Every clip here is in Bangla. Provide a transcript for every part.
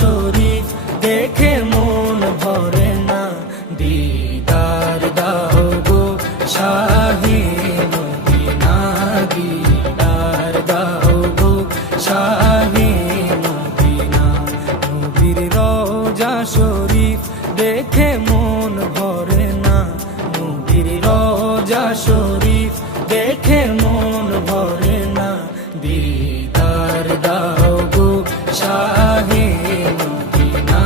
শরীফ দেখে মন ভরে না, দিদার দাও গো শাহে মদিনা, দিদার দাও গো শাহে মদিনা। নবীর রওজা শরীফ দেখে মন ভরে না, নবীর রওজা শরীফ দেখে মন ভরে না, দিদার দাও গো শাহে মদিনা,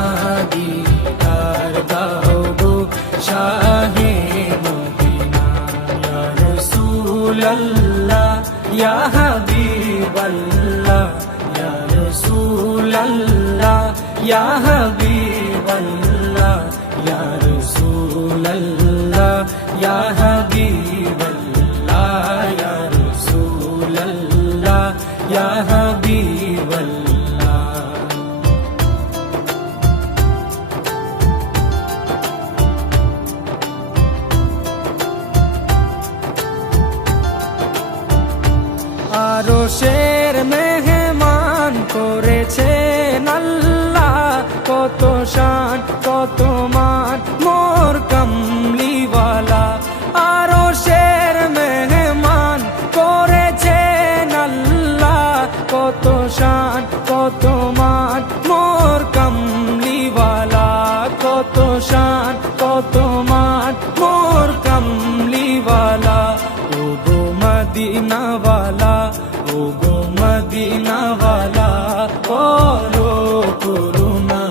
দিদার দাও গো শাহে মদিনা। ইয়া রাসূলাল্লাহ ইয়া হাবিবাল্লাহ, ইয়া রাসূলাল্লাহ ইয়া হাবিবাল্লাহ, ইয়া রাসূলাল্লাহ ইয়া হাবিবাল্লাহ, ইয়া রাসূলাল্লাহ ইয়া হাবিবাল্লাহ। আরশের মেহমান করেছেন আল্লাহ, কত শান কত মান মোর কামলিওয়ালা। আরশের মেহমান করেছেন আল্লাহ, কত শান কত মান মোর কামলিওয়ালা, কত শান কত মান মোর কামলিওয়ালা। ও গো মদিনাওয়ালা, ও গো মদিনাওয়ালা, করো করুণা,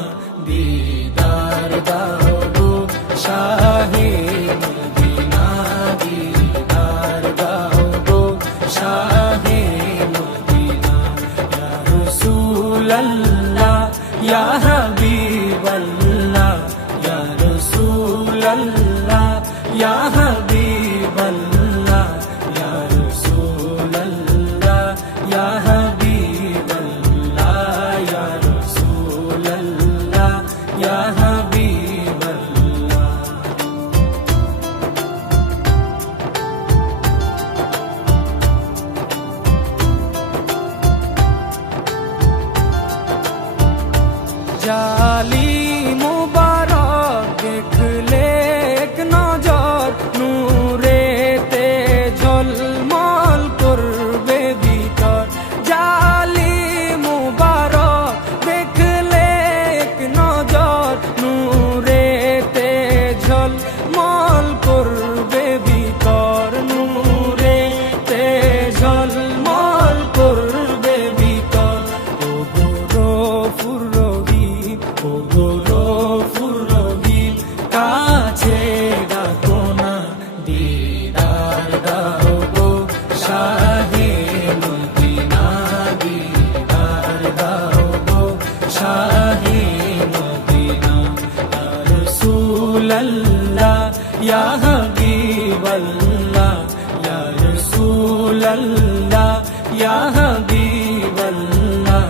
দিদার দাও গো শাহে মদিনা, দিদার দাও গো শাহে মদিনা। ইয়া রাসূলাল্লাহ ইয়া হাবিবাল্লাহ, ইয়া রাসূলাল্লাহ ইয়া হাবিবাল্লাহ, ইয়া রাসূলাল্লাহ ইয়া হাবিবাল্লাহ, ইয়া রাসূলাল্লাহ ইয়া হাবিবাল্লাহ। জালি মুবারক দেখলে এক নজর, নূরেতে ঝলমল করবে ভিতর। জালি মুবারক দেখলে এক নজর, নূরেতে ঝলমল করবে ভিতর, নূরেতে ঝলমল করবে ভিতর। ও গো গফুর রহিম, ও গো গফুর রহিম, কাছে ডাকো না, দিদার দাও গো শাহে মদিনা, দিদার দাও গো শাহে মদিনা। ইয়া রাসূলাল্লাহ ইয়া হাবিবাল্লাহ, ইয়া রাসূলাল্লাহ ইয়া হাবিবাল্লাহ,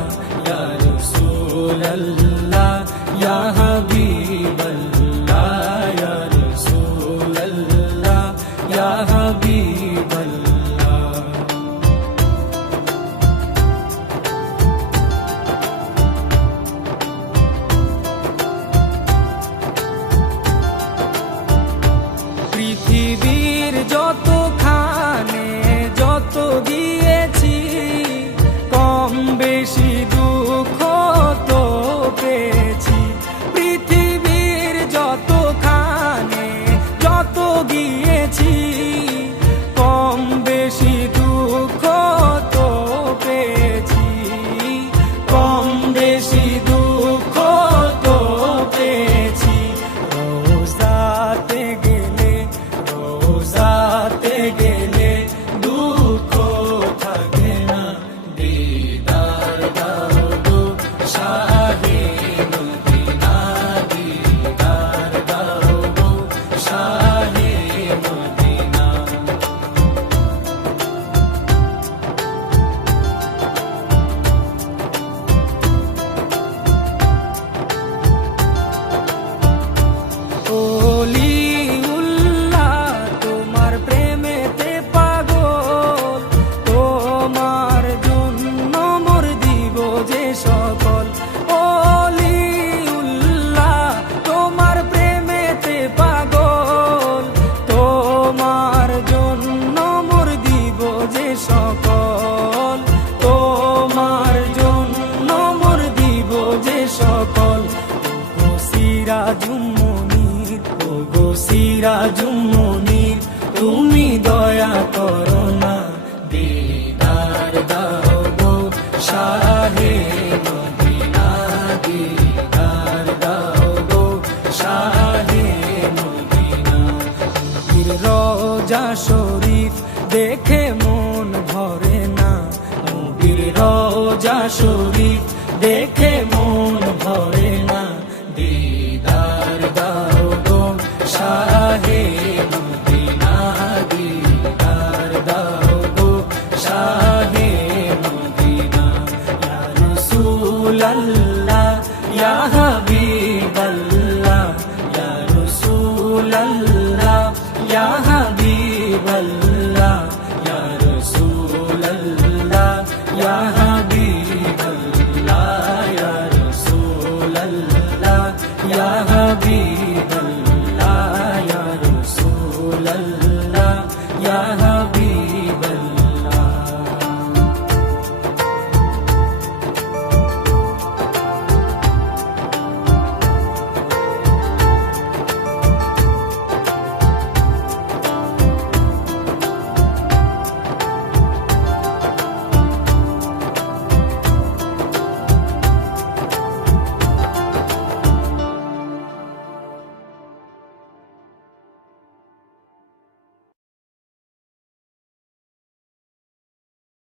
ইয়া রাসূলাল্লাহ ইয়া হাবিবাল্লাহ, ইয়া রাসূলাল্লাহ ইয়া হাবিবাল্লাহ। পৃথিবীর যতখানে যত দিয়েছি, কম বেশি দুঃখ তো পেয়েছি। পৃথিবীর যতখানে যত দিয়েছি, কম বেশি দুঃখ তো পেয়েছি, কম বেশি দুঃখ তো পেয়েছি। রোজাতে গেলে, রোজাতে গেলে দুঃখ থাকে না, দিদার দাও গো শাহে মদিনা, দিদার দাও গো শাহে মদিনা। সিরাজুম মুনীর, ওগো সিরাজুম মুনীর, তুমি দয়া করো না, দিদার দাও গো শাহে মদিনা, দিদার দাও গো শাহে মদিনা। নবীর রওজা শরীফ দেখে মন ভরে না, নবীর রওজা শরীফ দেখে মন ভরে না, দিদার দাও গো শাহে মদিনা, দিদার দাও গো শাহে মদিনা। ইয়া রাসূলাল্লাহ ইয়া হাবিবাল্লাহ, ইয়া রাসূলাল্লাহ ইয়া হাবিবাল্লাহ, ইয়া রাসূলাল্লাহ ইয়া হাবিবাল্লাহ, ইয়া রাসূলাল্লাহ ইয়া হাবিবাল্লাহ।